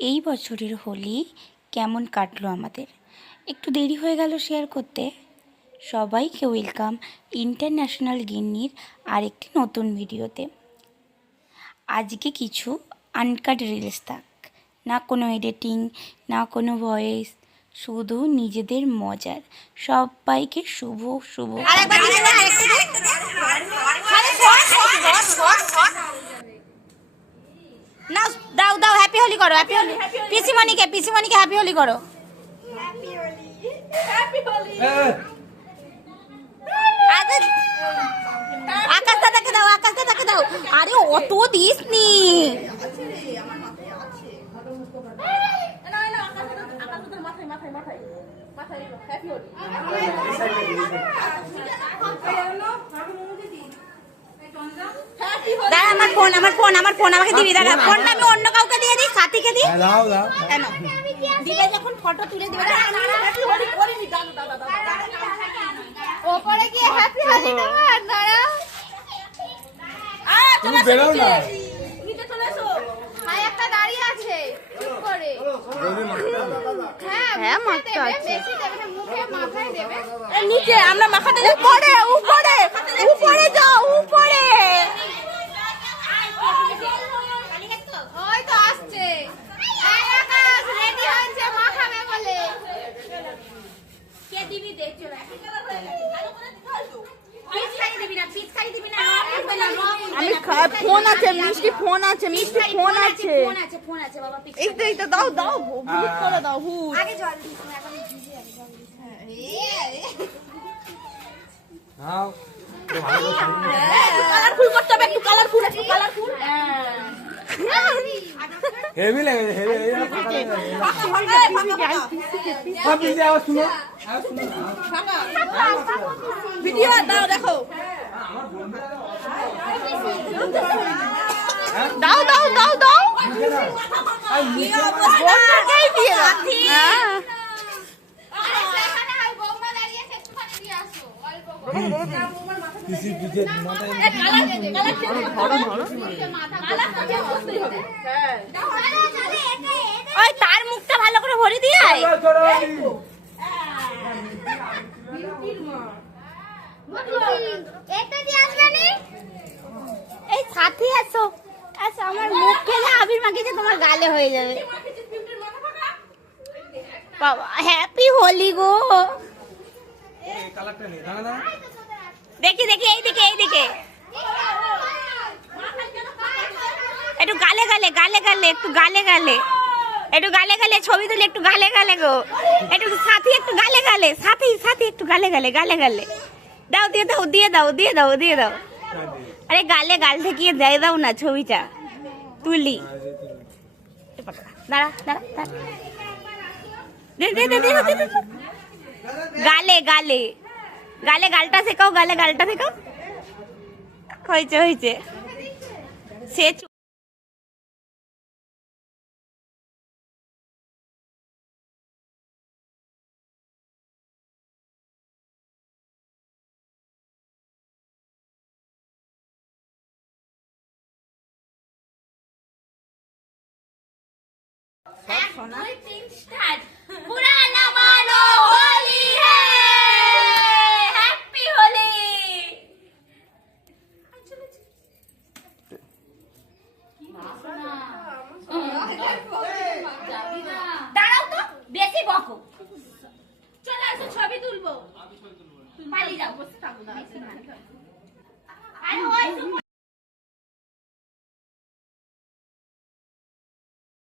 এই বছরের হোলি কেমন কাটলো আমাদের। একটু দেরি হয়ে গেল শেয়ার করতে। সবাইকে ওয়েলকাম ইন্টারন্যাশনাল গিন্নির আরেকটি নতুন ভিডিওতে। আজকে কিছু আনকাট রিলস থাক, না কোনো এডিটিং, না কোনো ভয়েস, শুধু নিজেদের মজার। সবাইকে শুভ শুভ। না দাও দাও, হ্যাপি হোলি করো, হ্যাপি হোলি। পিসিমণিকে হ্যাপি হোলি করো। আকাশ দাদাকে দাও, আকাশ দাদাকে দাও। আরে অত দিস নি। দাঁড়া, আমার ফোন আমাকে দিবি। দাঁড়া, ফোনটা আমি অন্য কাউকে দিয়ে দিই, সাথীকে দিই। দিবে যখন ফটো তুলে দিবে। ওপরে গিয়ে হ্যাপি হোলি দেবো। দাঁড়া, তুমি বেরো না, নিচে চলে এসো। ভাই একটা দাঁড়িয়ে আছে চুপ করে। হ্যাঁ মাথা আছে, বেশি দেবে না, মুখে মাথায় দেবে। নিচে আমরা মাথাতে যাব। উপরে উপরে উপরে যাও, উপরে। ওই তো আসছে। এই আকাশ রেডি হয়েছে, মাখাবে বলে। কে দিবি দে, চল। একই কালার হয়ে গেছে, ভালো করে দিতে তো। পিচ খাই দিবি না, পিচ খাই দিবি না। আমি ফোন আছে, মিষ্টি ফোন আছে, মিষ্টি ফোন আছে, ফোন আছে বাবা। পিচ এই তো দাও দাও, ভূত করে দাও। ভূত আগে জল দিই, এখন ভিজে যাবে। জল দিই। হ্যাঁ নাও, তো ভালো কালারফুল করতে হবে, একটু কালারফুল, একটু কালারফুল। হেভি লাগে, হেভি। আপনি যাও, শুনো ভিডিও দাও, দেখো। দাও দাও দাও দাও, কি অবস্থা দিয়ে দাও। ওই তার মুখটা ভালো করে ভরে দিয়ে আয়। এই সাথী আসো, আচ্ছা আমার মুখ খেলে আবির মাখিয়েছে, তোমার গালে হয়ে যাবে। বাবা হ্যাপি হোলি গো। দেখি দেখি, এইদিকে এইদিকে। একটু গালে গালে, গালে গালে, একটু গালে গালে, একটু গালে গালে ছবি তুলে, একটু গালে গালে গো। একটু সাথী, একটু গালে গালে, সাথী সাথী, একটু গালে গালে, গালে গালে দাও। দিয়ে দাও, দিয়ে দাও, দিয়ে দাও, দিয়ে দাও। আরে গালে গাল ঠেকিয়ে দিয়ে দাও না, ছবিটা তুলি। দাঁড়া দাঁড়া দাঁড়া, গালে গালে গালে, গালটা শেখাও, গালে গালটা শেখাও। হয়েছে হয়েছে, সে पुराना मानो होली है, हैप्पी होली। দাঁড়াও তো, বেশি বকো। চলে আসো, ছবি তুলবো। পালিয়ে যাও, বসে থাকো না।